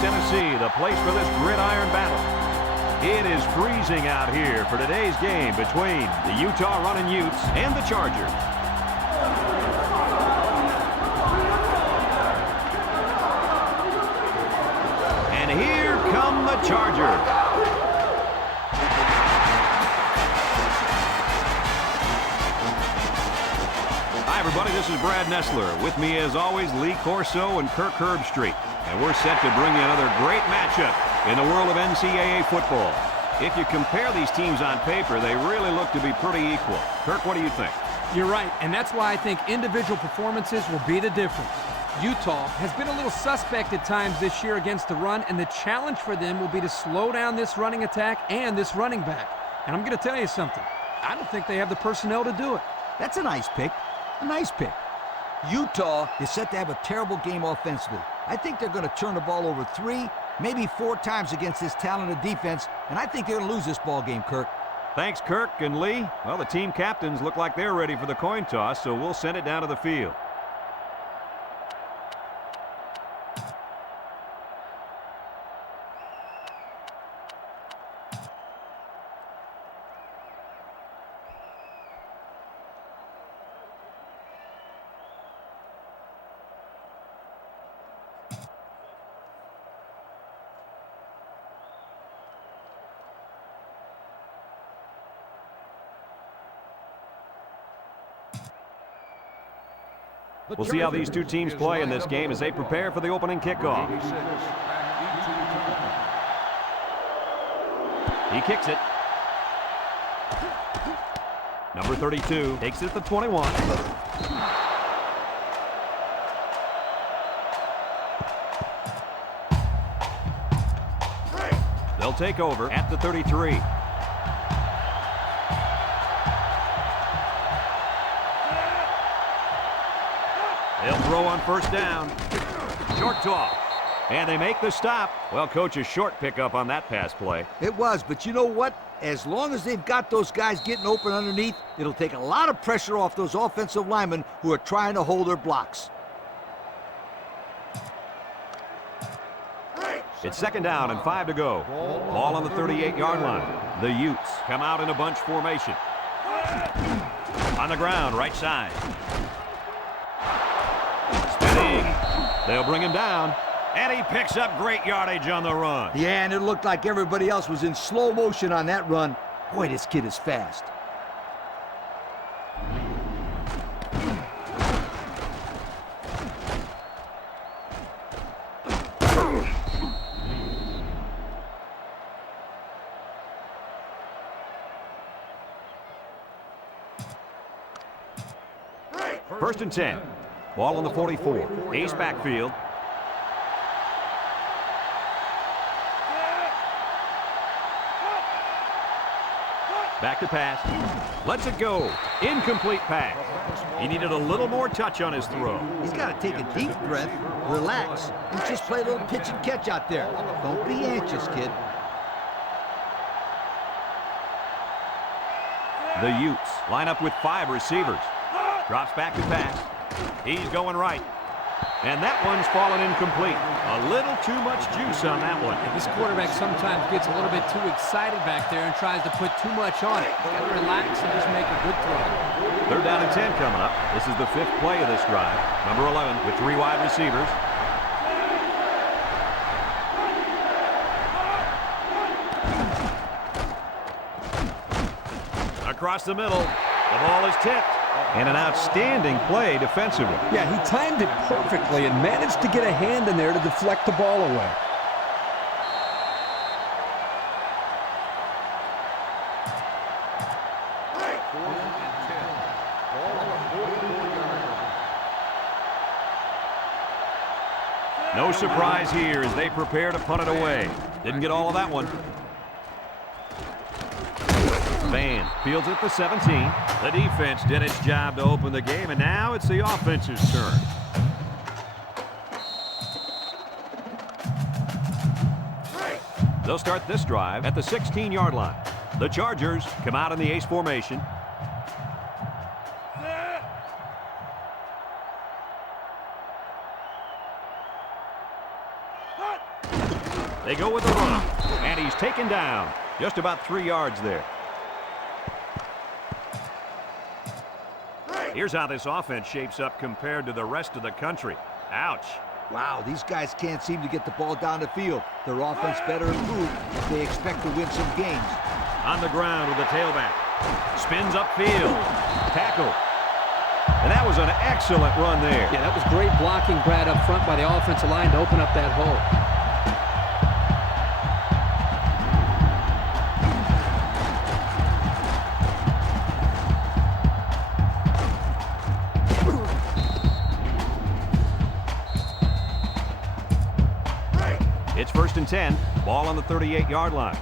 Tennessee, the place for this gridiron battle. It is freezing out here for today's game between the Utah Runnin' Utes and the Chargers. And here come the Chargers. Hi, everybody. This is Brad Nessler. With me, as always, Lee Corso and Kirk Herbstreit. And we're set to bring you another great matchup in the world of NCAA football. If you compare these teams on paper, they really look to be pretty equal. Kirk, what do you think? You're right, and that's why I think individual performances will be the difference. Utah has been a little suspect at times this year against the run, and the challenge for them will be to slow down this running attack and this running back. And I'm going to tell you something. I don't think they have the personnel to do it. That's a nice pick. A nice pick. Utah is set to have a terrible game offensively. I think they're going to turn the ball over 3, maybe 4 times against this talented defense, and I think they're going to lose this ball game, Kirk. Thanks, Kirk and Lee. Well, the team captains look like they're ready for the coin toss, so we'll send it down to the field. We'll see how these two teams play in this game as they prepare for the opening kickoff. He kicks it. Number 32 takes it at the 21. They'll take over at the 33. They'll throw on first down. Short toss. And they make the stop. Well, coach, a short pickup on that pass play. It was, but you know what? As long as they've got those guys getting open underneath, it'll take a lot of pressure off those offensive linemen who are trying to hold their blocks. It's second down and 5 to go. Ball on the 38-yard line. The Utes come out in a bunch formation. On the ground, right side. They'll bring him down, and he picks up great yardage on the run. Yeah, and it looked like everybody else was in slow motion on that run. Boy, this kid is fast. First and 10. Ball on the 44. Ace backfield. Back to pass. Lets it go. Incomplete pass. He needed a little more touch on his throw. He's got to take a deep breath, relax, and just play a little pitch and catch out there. Don't be anxious, kid. The Utes line up with 5 receivers. Drops back to pass. He's going right. And that one's fallen incomplete. A little too much juice on that one. And this quarterback sometimes gets a little bit too excited back there and tries to put too much on it. He's got to relax and just make a good throw. Third down and 10 coming up. This is the 5th play of this drive. Number 11 with 3 wide receivers. Across the middle. The ball is tipped. And an outstanding play defensively. Yeah, he timed it perfectly and managed to get a hand in there to deflect the ball away. No surprise here as they prepare to punt it away. Didn't get all of that one. Van fields at the 17. The defense did its job to open the game, and now it's the offense's turn. They'll start this drive at the 16-yard line. The Chargers come out in the ace formation. They go with the run, and he's taken down. Just about 3 yards there. Here's how this offense shapes up compared to the rest of the country. Ouch. Wow, these guys can't seem to get the ball down the field. Their offense better improve if they expect to win some games. On the ground with the tailback. Spins upfield. Tackle. And that was an excellent run there. Yeah, that was great blocking, Brad, up front by the offensive line to open up that hole. It's 1st and 10. Ball on the 38-yard line.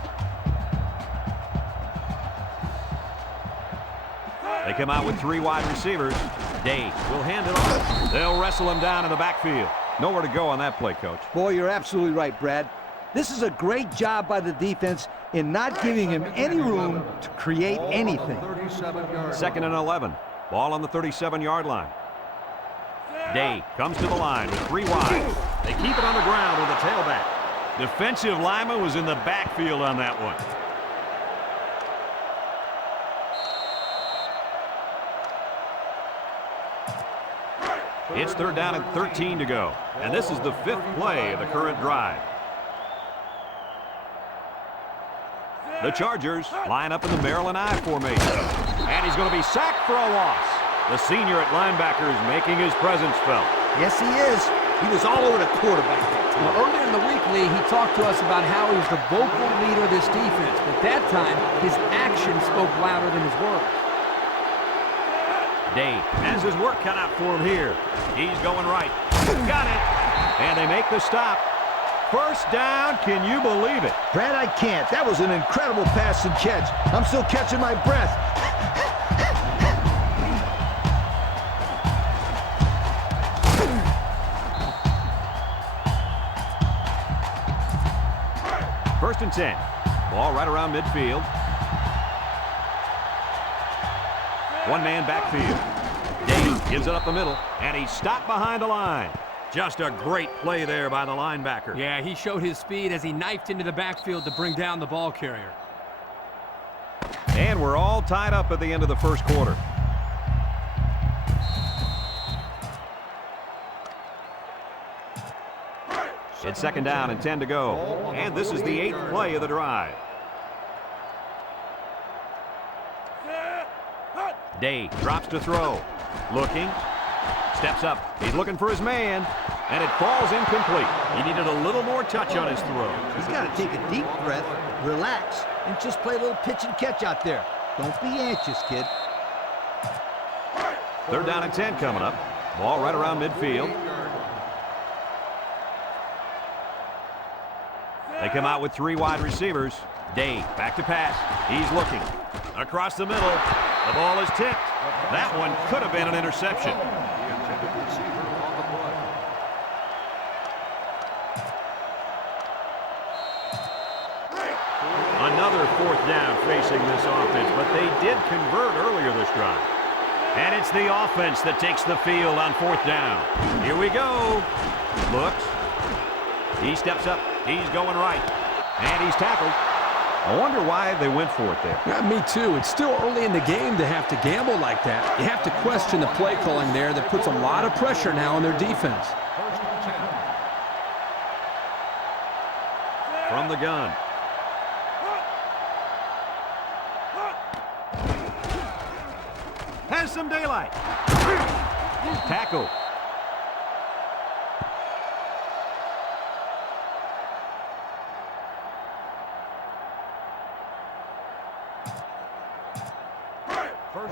They come out with 3 wide receivers. Dave will hand it off. They'll wrestle him down in the backfield. Nowhere to go on that play, Coach. Boy, you're absolutely right, Brad. This is a great job by the defense in not giving him any room to create anything. 2nd and 11. Ball on the 37-yard line. Day comes to the line with 3 wide. They keep it on the ground with a tailback. Defensive lineman was in the backfield on that one. It's 3rd down and 13 to go. And this is the 5th play of the current drive. The Chargers line up in the Maryland I formation. And he's going to be sacked for a loss. The senior at linebacker is making his presence felt. Yes, he is. He was all over the quarterback that time. Well, earlier in the week, Lee, he talked to us about how he was the vocal leader of this defense. But that time, his actions spoke louder than his words. Day has his work cut out for him here. He's going right. Got it. And they make the stop. 1st down. Can you believe it? Brad, I can't. That was an incredible pass and catch. I'm still catching my breath. First and 10. Ball right around midfield. 1 man backfield. Dave gives it up the middle, and he's stopped behind the line. Just a great play there by the linebacker. Yeah, he showed his speed as he knifed into the backfield to bring down the ball carrier. And we're all tied up at the end of the 1st quarter. It's 2nd down and 10 to go. And this is the 8th play of the drive. Day drops to throw. Looking. Steps up. He's looking for his man. And it falls incomplete. He needed a little more touch on his throw. He's got to take a deep breath, relax, and just play a little pitch and catch out there. Don't be anxious, kid. 3rd down and 10 coming up. Ball right around midfield. They come out with 3 wide receivers. Day back to pass. He's looking. Across the middle. The ball is tipped. That one could have been an interception. Another 4th down facing this offense, but they did convert earlier this drive. And it's the offense that takes the field on 4th down. Here we go. Looks. He steps up. He's going right. And he's tackled. I wonder why they went for it there. Yeah, me too. It's still early in the game to have to gamble like that. You have to question the play calling there that puts a lot of pressure now on their defense. From the gun. Has some daylight. Tackle.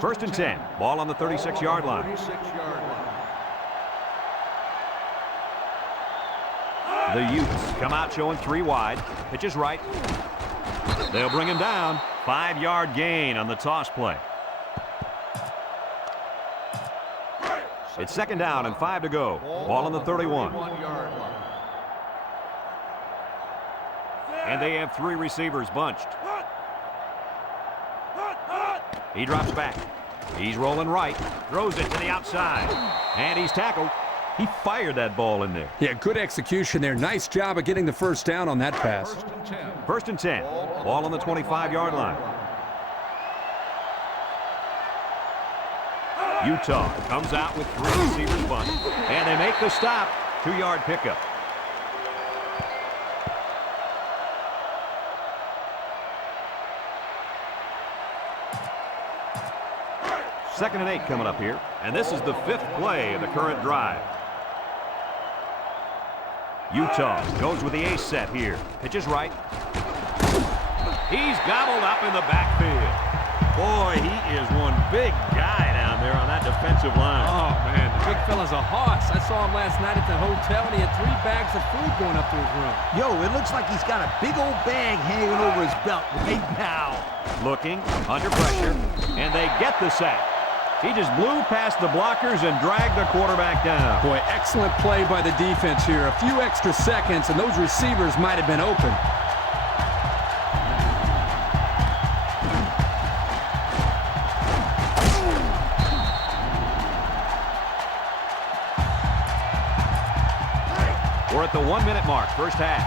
First and 10. Ball on the 36-yard line. The Utes come out showing 3 wide. Pitch is right. They'll bring him down. 5-yard gain on the toss play. It's 2nd down and 5 to go. Ball on the 31. And they have 3 receivers bunched. He drops back. He's rolling right. Throws it to the outside. And he's tackled. He fired that ball in there. Yeah, good execution there. Nice job of getting the first down on that pass. First and 10. Ball on the 25-yard line. Utah comes out with 3 receivers bunt. And they make the stop. 2-yard pickup. Second and 8 coming up here. And this is the 5th play of the current drive. Utah goes with the ace set here. Pitches right. He's gobbled up in the backfield. Boy, he is one big guy down there on that defensive line. Oh, man, the big fella's a hoss. I saw him last night at the hotel, and he had 3 bags of food going up to his room. Yo, it looks like he's got a big old bag hanging over his belt right now. Looking, under pressure, and they get the sack. He just blew past the blockers and dragged the quarterback down. Boy, excellent play by the defense here. A few extra seconds, and those receivers might have been open. We're at the 1-minute mark, first half.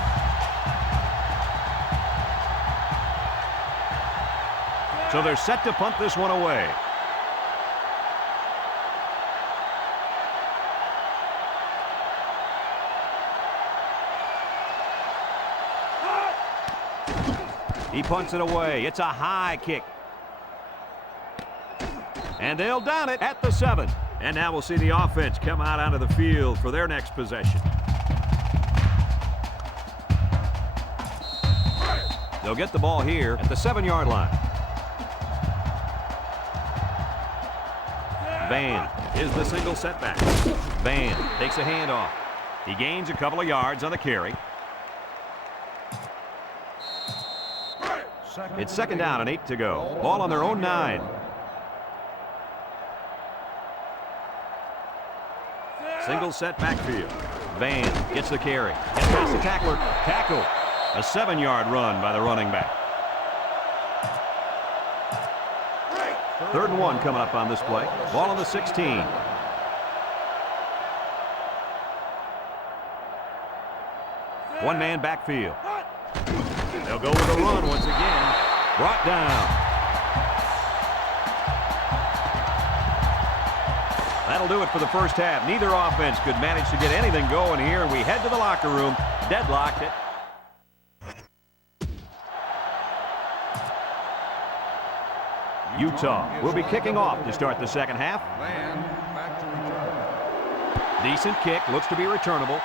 So they're set to punt this one away. He punts it away. It's a high kick. And they'll down it at the 7. And now we'll see the offense come out onto the field for their next possession. They'll get the ball here at the 7-yard line. Van is the single setback. Van takes a handoff. He gains a couple of yards on the carry. It's second down and 8 to go. Ball on their own 9. Single set backfield. Van gets the carry. Gets past the tackler. Tackle. A 7-yard run by the running back. 3rd and 1 coming up on this play. Ball on the 16. One-man backfield. They'll go with a run once again. Brought down. That'll do it for the first half. Neither offense could manage to get anything going here, and we head to the locker room, deadlocked it. Utah will be kicking off to start the second half. Decent kick, looks to be returnable.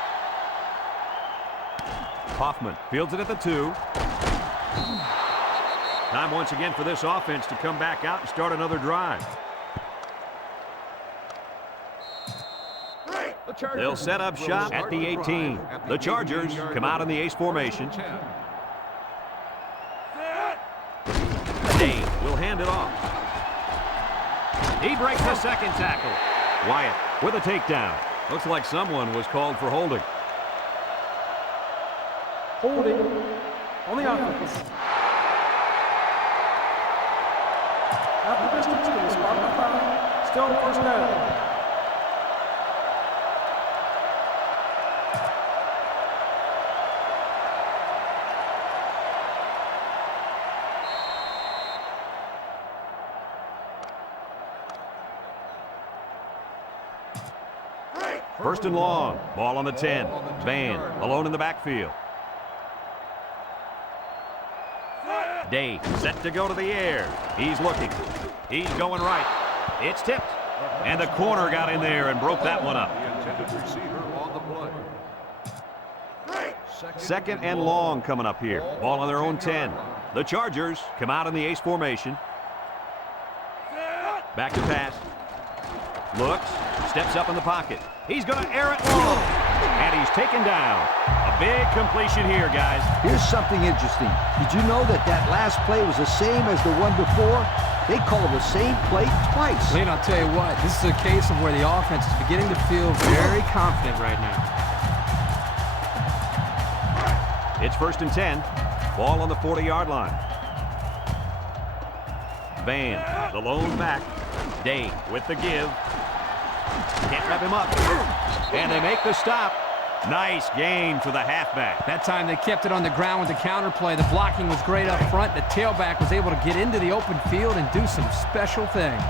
Hoffman fields it at the 2. Time once again for this offense to come back out and start another drive. They'll set up shop at the 18. The Chargers come out in the ace formation. Dave will hand it off. He breaks the second tackle. Wyatt with a takedown. Looks like someone was called for holding. Holding on the offense. After distance to the spot of the foul, still first down. First and long. Ball on the 10. Van alone in the backfield. Day set to go to the air. He's looking. He's going right. It's tipped. And the corner got in there and broke that one up. Second and long coming up here. Ball on their own 10. The Chargers come out in the ace formation. Back to pass. Looks. Steps up in the pocket. He's going to air it long. And he's taken down. A big completion here, guys. Here's something interesting. Did you know that last play was the same as the one before? They call the same play twice. Lane, I'll tell you what, this is a case of where the offense is beginning to feel very confident right now. It's first and 10. Ball on the 40-yard line. Van, the lone back. Day with the give. Can't wrap him up. And they make the stop. Nice gain for the halfback. That time they kept it on the ground with the counter play. The blocking was great up front. The tailback was able to get into the open field and do some special things.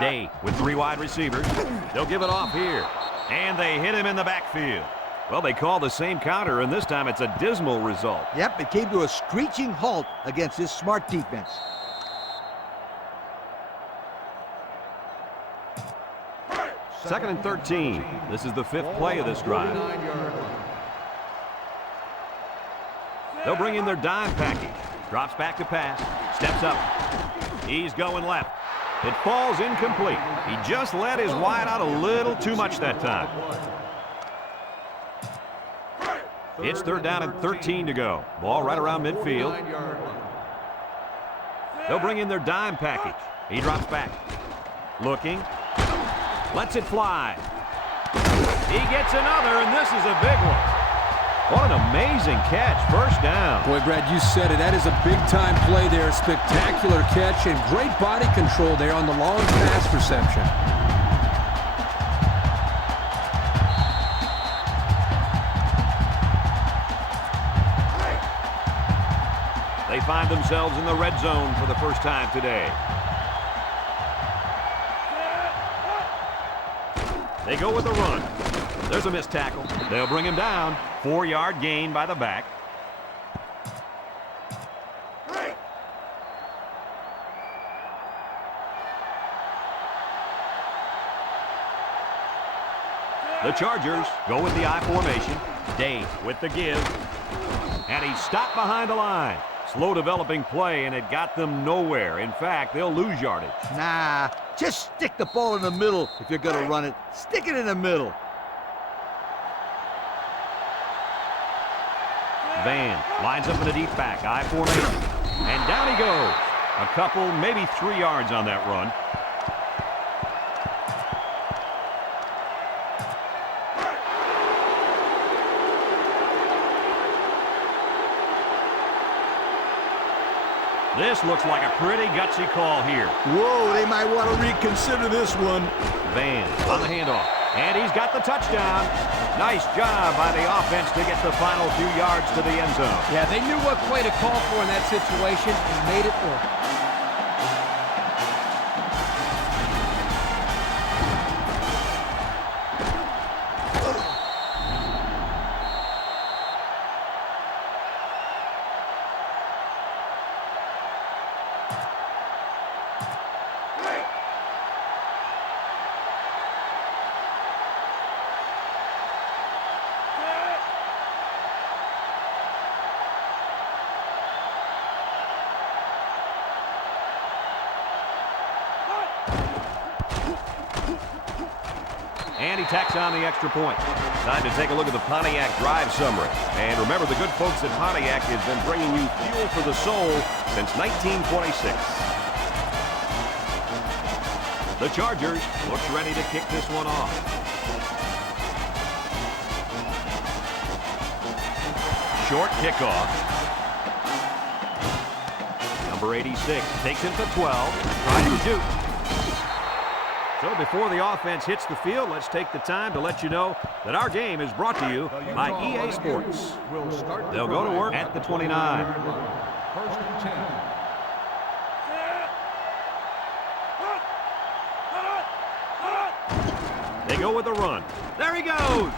Day with 3 wide receivers. They'll give it off here. And they hit him in the backfield. Well, they call the same counter, and this time it's a dismal result. Yep, it came to a screeching halt against this smart defense. Second and 13. This is the 5th play of this drive. They'll bring in their dime package. Drops back to pass. Steps up. He's going left. It falls incomplete. He just let his wide out a little too much that time. It's 3rd down and 13 to go. Ball right around midfield. They'll bring in their dime package. He drops back. Looking. Lets it fly. He gets another, and this is a big one. What an amazing catch. First down. Boy, Brad, you said it. That is a big-time play there. Spectacular catch and great body control there on the long pass reception. They find themselves in the red zone for the first time today. They go with the run. There's a missed tackle. They'll bring him down. 4-yard gain by the back. The Chargers go with the I formation. Day with the give. And he's stopped behind the line. Slow developing play, and it got them nowhere. In fact, they'll lose yardage. Nah, just stick the ball in the middle if you're going to run it. Stick it in the middle. Van lines up in a deep back, I formation. And down he goes. A couple, maybe 3 yards on that run. This looks like a pretty gutsy call here. Whoa, they might want to reconsider this one. Van on the handoff. And he's got the touchdown. Nice job by the offense to get the final few yards to the end zone. Yeah, they knew what play to call for in that situation and made it work. And he tacks on the extra point. Time to take a look at the Pontiac drive summary. And remember, the good folks at Pontiac has been bringing you fuel for the soul since 1926. The Chargers looks ready to kick this one off. Short kickoff. Number 86 takes him to 12. Trying to shoot. So before the offense hits the field, let's take the time to let you know that our game is brought to you by EA Sports. They'll go to work at the 29. First and 10. They go with the run. There he goes.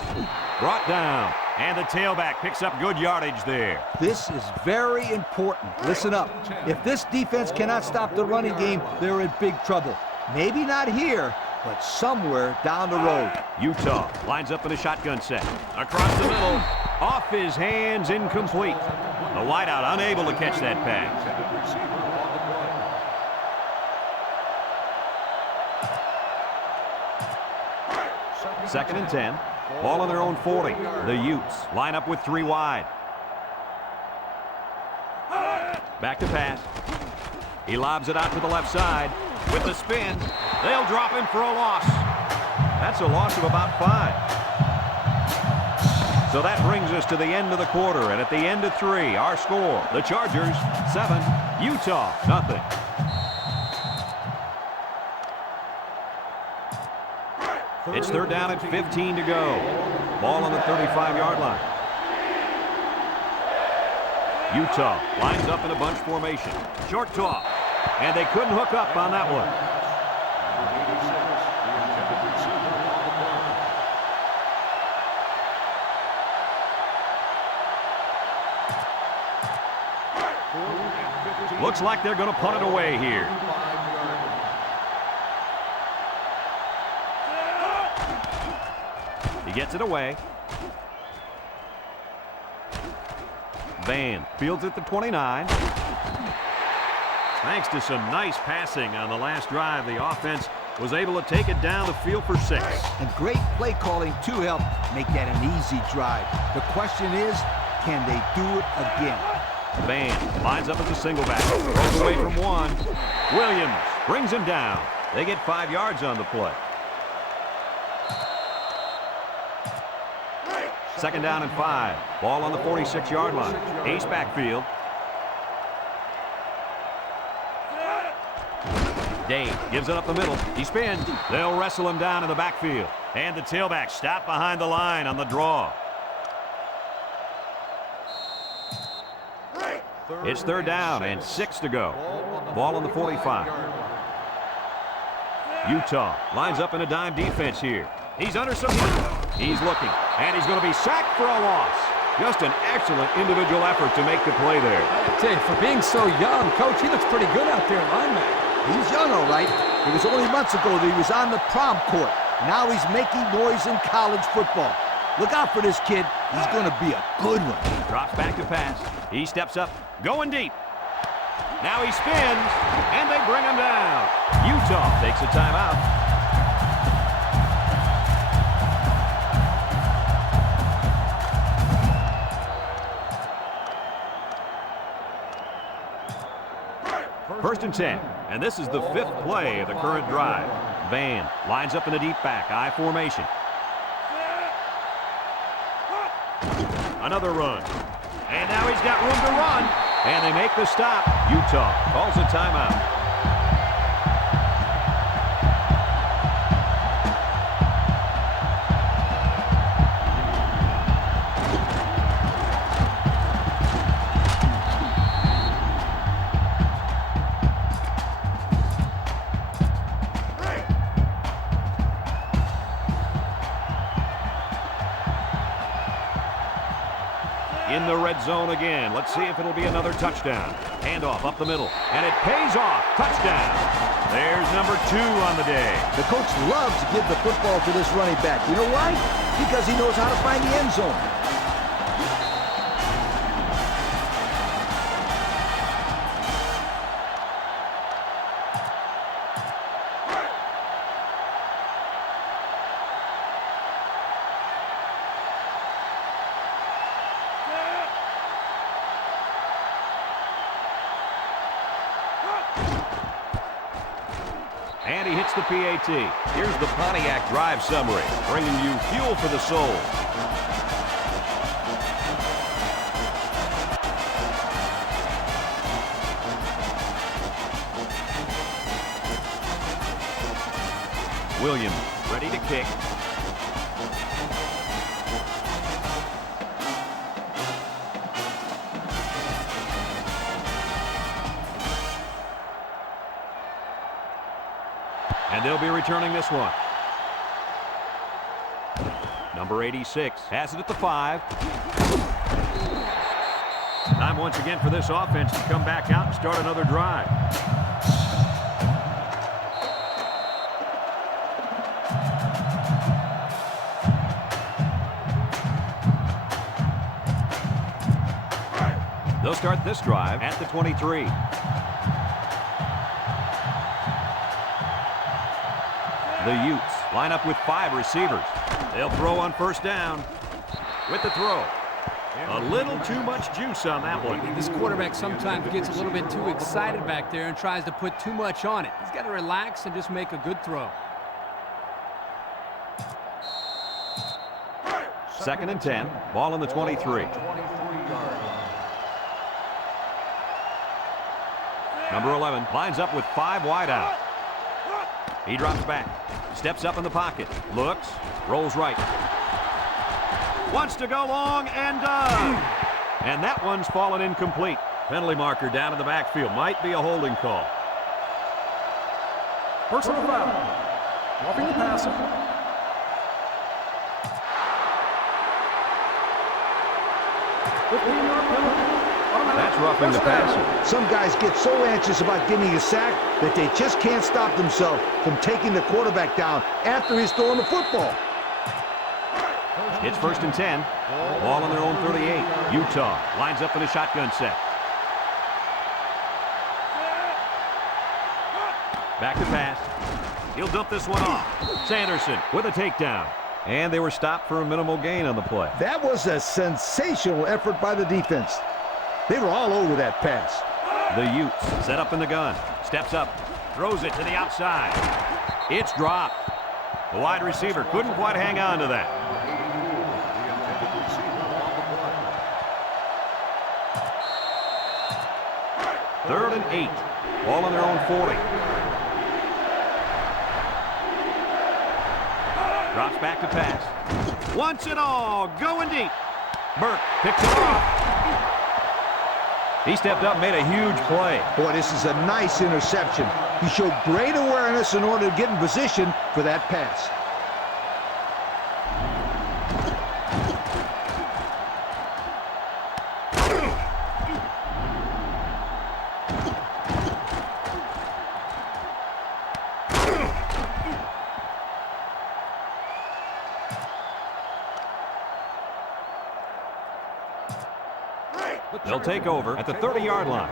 Brought down. And the tailback picks up good yardage there. This is very important. Listen up. If this defense cannot stop the running game, they're in big trouble. Maybe not here, but somewhere down the road. Utah lines up in a shotgun set. Across the middle. Off his hands, incomplete. The wideout unable to catch that pass. Second and 10. Ball on their own 40. The Utes line up with 3 wide. Back to pass. He lobs it out to the left side. With the spin, they'll drop him for a loss. That's a loss of about 5. So that brings us to the end of the quarter, and at the end of 3, our score, the Chargers 7, Utah 0. It's third down and 15 to go. Ball on the 35-yard line. Utah lines up in a bunch formation. Short toss. And they couldn't hook up on that one. Looks like they're going to punt it away here. He gets it away. Van fields at the 29. Thanks to some nice passing on the last drive, the offense was able to take it down the field for 6. And great play calling to help make that an easy drive. The question is, can they do it again? Van lines up as a single back. Throws away from one. Williams brings him down. They get 5 yards on the play. Second down and 5. Ball on the 46-yard line. Ace backfield. Dave gives it up the middle. He spins. They'll wrestle him down in the backfield. And the tailback stopped behind the line on the draw. It's third down and 6 to go. Ball on the 45. Utah lines up in a dime defense here. He's under some heat. He's looking, and he's going to be sacked for a loss. Just an excellent individual effort to make the play there. I tell you, for being so young, Coach, he looks pretty good out there, linebacker. He's young, all right. It was only months ago that he was on the prom court. Now he's making noise in college football. Look out for this kid. He's going to be a good one. Drops back to pass. He steps up, going deep. Now he spins, and they bring him down. Utah takes a timeout. First and 10, and this is the 5th play of the current drive. Van lines up in a deep back, I formation. Another run. And now he's got room to run. And they make the stop. Utah calls a timeout. In the red zone again. Let's see if it'll be another touchdown. Handoff up the middle, and it pays off. Touchdown. There's number 2 on the day. The coach loves to give the football to this running back. You know why? Because he knows how to find the end zone. And he hits the PAT. Here's the Pontiac Drive summary, bringing you fuel for the soul. Williams ready to kick. And they'll be returning this one. Number 86 has it at the 5. Time once again for this offense to come back out and start another drive. They'll start this drive at the 23. The Utes line up with 5 receivers. They'll throw on first down with the throw. A little too much juice on that one. This quarterback sometimes gets a little bit too excited back there and tries to put too much on it. He's got to relax and just make a good throw. Second and 10. Ball on the 23. Number 11 lines up with 5 wide out. He drops back. Steps up in the pocket. Looks. Rolls right. Wants to go long and does. And that one's fallen incomplete. Penalty marker down in the backfield. Might be a holding call. Personal foul. Roughing the passer. That's roughing the passer. Some guys get so anxious about getting a sack that they just can't stop themselves from taking the quarterback down after he's throwing the football. It's 1st and 10. Ball on their own 38. Utah lines up in a shotgun set. Back to pass. He'll dump this one off. Sanderson with a takedown. And they were stopped for a minimal gain on the play. That was a sensational effort by the defense. They were all over that pass. The Utes set up in the gun. Steps up. Throws it to the outside. It's dropped. The wide receiver couldn't quite hang on to that. Third and 8. Ball on their own 40. Drops back to pass. Wants it all. Going deep. Burke picks it off. He stepped up and made a huge play. Boy, this is a nice interception. He showed great awareness in order to get in position for that pass. They'll take over at the 30-yard line.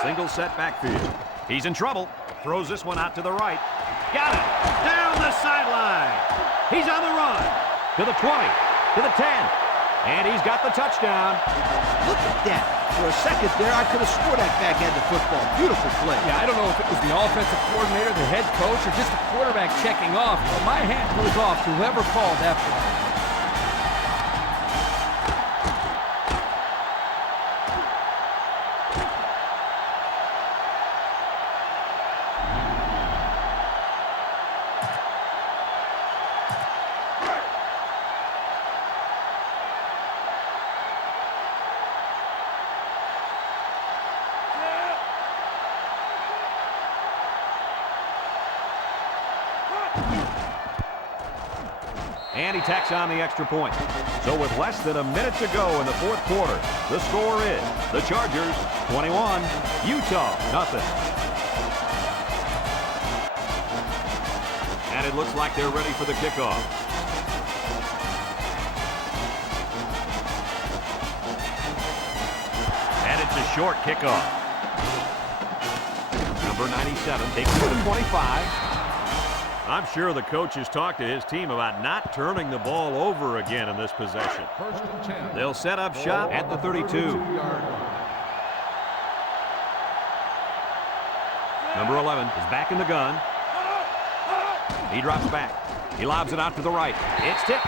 Single set backfield. He's in trouble. Throws this one out to the right. Got it. Down the sideline. He's on the run. To the 20. To the 10. And he's got the touchdown. Look at that. For a second there, I could have swore that back had the football. Beautiful play. Yeah, I don't know if it was the offensive coordinator, the head coach, or just the quarterback checking off. But my hat goes off to whoever called that play. And he tacks on the extra point. So with less than a minute to go in the fourth quarter, the score is the Chargers 21, Utah nothing. And it looks like they're ready for the kickoff. And it's a short kickoff. Number 97 takes it to the 25. I'm sure the coach has talked to his team about not turning the ball over again in this possession. They'll set up shop at the 32. Number 11 is back in the gun. He drops back. He lobs it out to the right. It's tipped.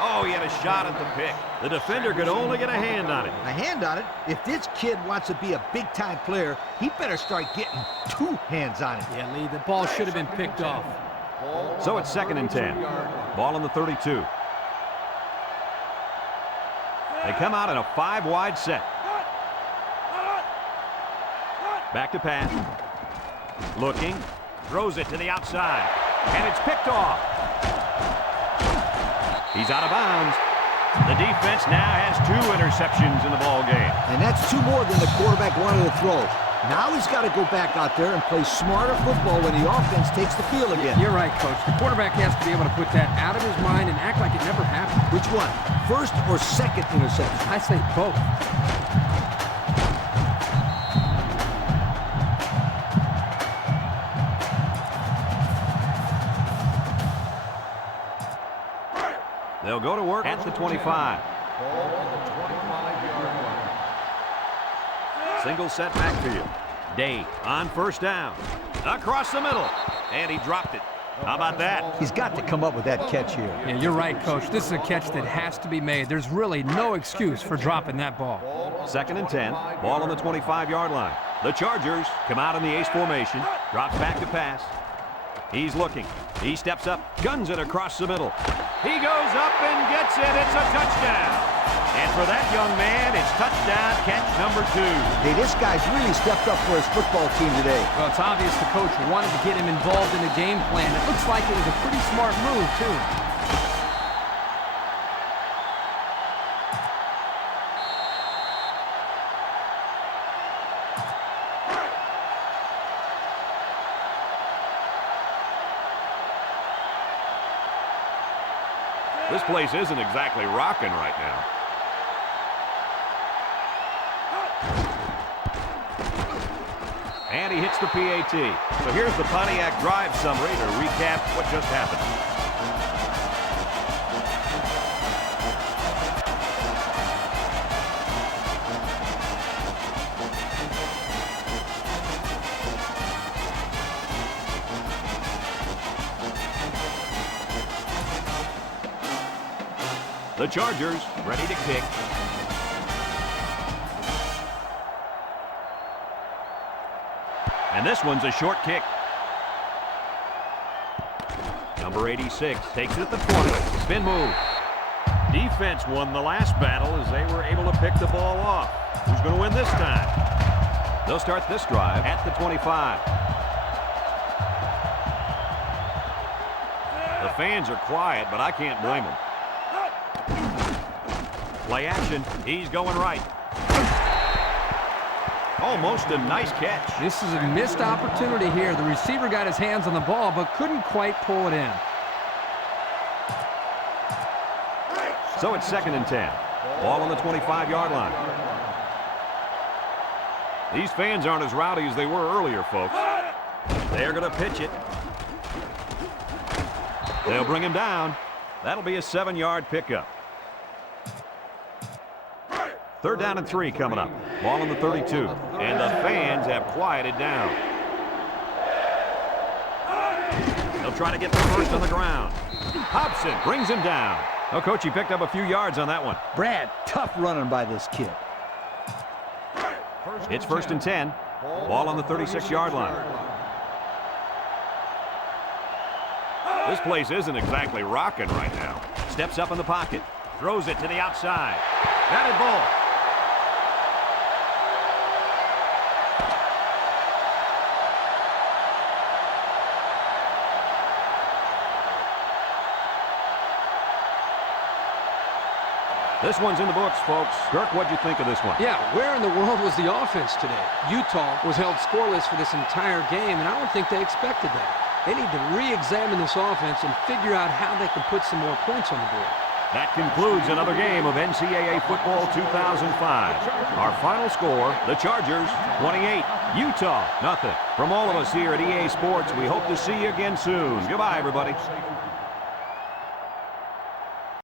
Oh, he had a shot at the pick. The defender could only get a hand on it. A hand on it? If this kid wants to be a big-time player, he better start getting 2 hands on it. Yeah, Lee, the ball should have been picked off. So it's 2nd and 10. Ball on the 32. They come out in a 5-wide set. Back to pass. Looking. Throws it to the outside. And it's picked off. He's out of bounds. The defense now has 2 interceptions in the ball game. And that's 2 more than the quarterback wanted to throw. Now he's got to go back out there and play smarter football when the offense takes the field again. You're right, Coach. The quarterback has to be able to put that out of his mind and act like it never happened. Which one? First or second interception? I say both. They'll go to work at the 25. Single set backfield. Day on 1st down. Across the middle. And he dropped it. How about that? He's got to come up with that catch here. Yeah, you're right, Coach. This is a catch that has to be made. There's really no excuse for dropping that ball. 2nd and 10. Ball on the 25-yard line. The Chargers come out in the ace formation. Drops back to pass. He's looking. He steps up, guns it across the middle. He goes up and gets it. It's a touchdown. And for that young man, it's touchdown catch number 2. Hey, this guy's really stepped up for his football team today. Well, it's obvious the coach wanted to get him involved in the game plan. It looks like it was a pretty smart move, too. This place isn't exactly rocking right now. And he hits the PAT. So here's the Pontiac drive summary to recap what just happened. The Chargers ready to kick. And this one's a short kick. Number 86 takes it at the 20. Spin move. Defense won the last battle as they were able to pick the ball off. Who's going to win this time? They'll start this drive at the 25. The fans are quiet, but I can't blame them. Play action. He's going right. Almost a nice catch. This is a missed opportunity here. The receiver got his hands on the ball, but couldn't quite pull it in. So it's 2nd and 10. Ball on the 25-yard line. These fans aren't as rowdy as they were earlier, folks. They're going to pitch it. They'll bring him down. That'll be a 7-yard pickup. 3rd down and 3 coming up. Ball on the 32. And the fans have quieted down. They'll try to get the first on the ground. Hobson brings him down. Oh, Coach, he picked up a few yards on that one. Brad, tough running by this kid. It's 1st and 10. Ball on the 36-yard line. This place isn't exactly rocking right now. Steps up in the pocket. Throws it to the outside. Batted ball. This one's in the books, folks. Kirk, what'd you think of this one? Yeah, where in the world was the offense today? Utah was held scoreless for this entire game, and I don't think they expected that. They need to re-examine this offense and figure out how they can put some more points on the board. That concludes another game of NCAA Football 2005. Our final score, the Chargers 28, Utah 0. From all of us here at EA Sports, we hope to see you again soon. Goodbye, everybody.